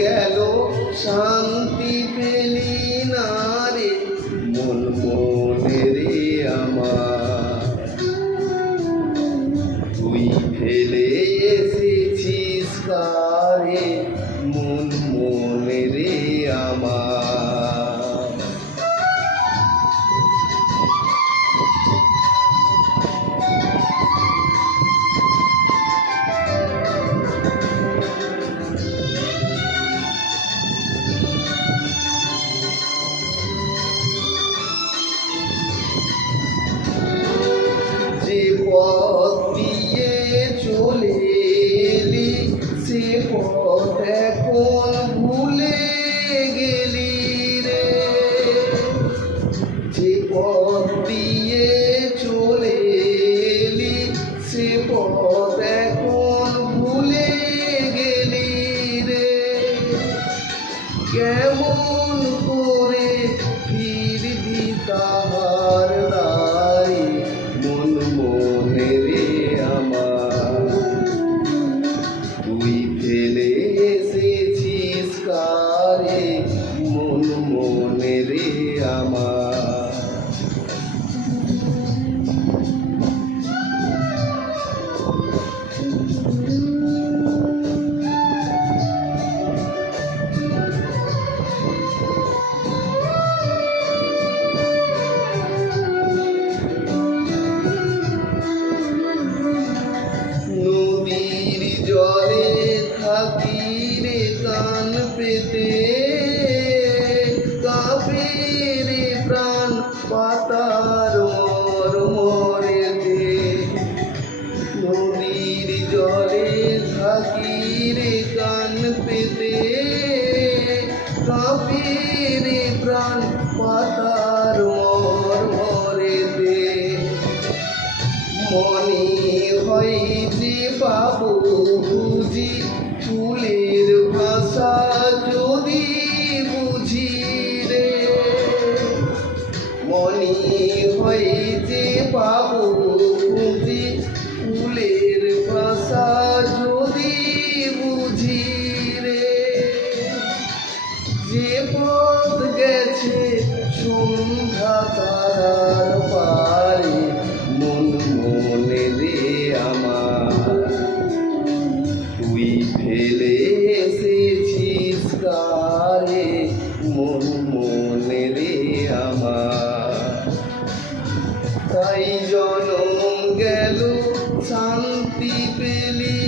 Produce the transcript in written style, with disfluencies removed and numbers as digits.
গেল শান্তি পেলি না রে মন মনে রে আমার। তুই ফেলে এসেছিস কারে মন মনে রে আমার। যে পথ দিয়ে চলে এলি সে পথ এখন ভুলে গেলি রে। যে পথ দিয়ে চলে এলি সে পথ এখন ভুলে গেলি রে। কেমন করে ফিরবি তাহার দ্বারে মন মনে রে আমার। তুই ফেলে এসেছিস কারে মন মনে রে আমার। নদীর জলে থাকি রে কান পেতে কাঁপে রে প্রাণ পাতার মরমরেতে। নদীর জলে থাকি রে কান পেতে কাঁপে রে প্রাণ পাতার মরমরেতে। মনে হয় যে পাবো বুঝি ফুলের ভাষা যদি বুঝি রে। মনে হয় যে পাবো বুঝি ফুলের ভাষা যদি বুঝি রে। যে পথ গেছে সন্ধ্যা তারার পারে মন মনে রে আমার। তুই ফেলে এসেছিস কারে মন মনে রে আমার। তাই জনম গেল শান্তি পেলি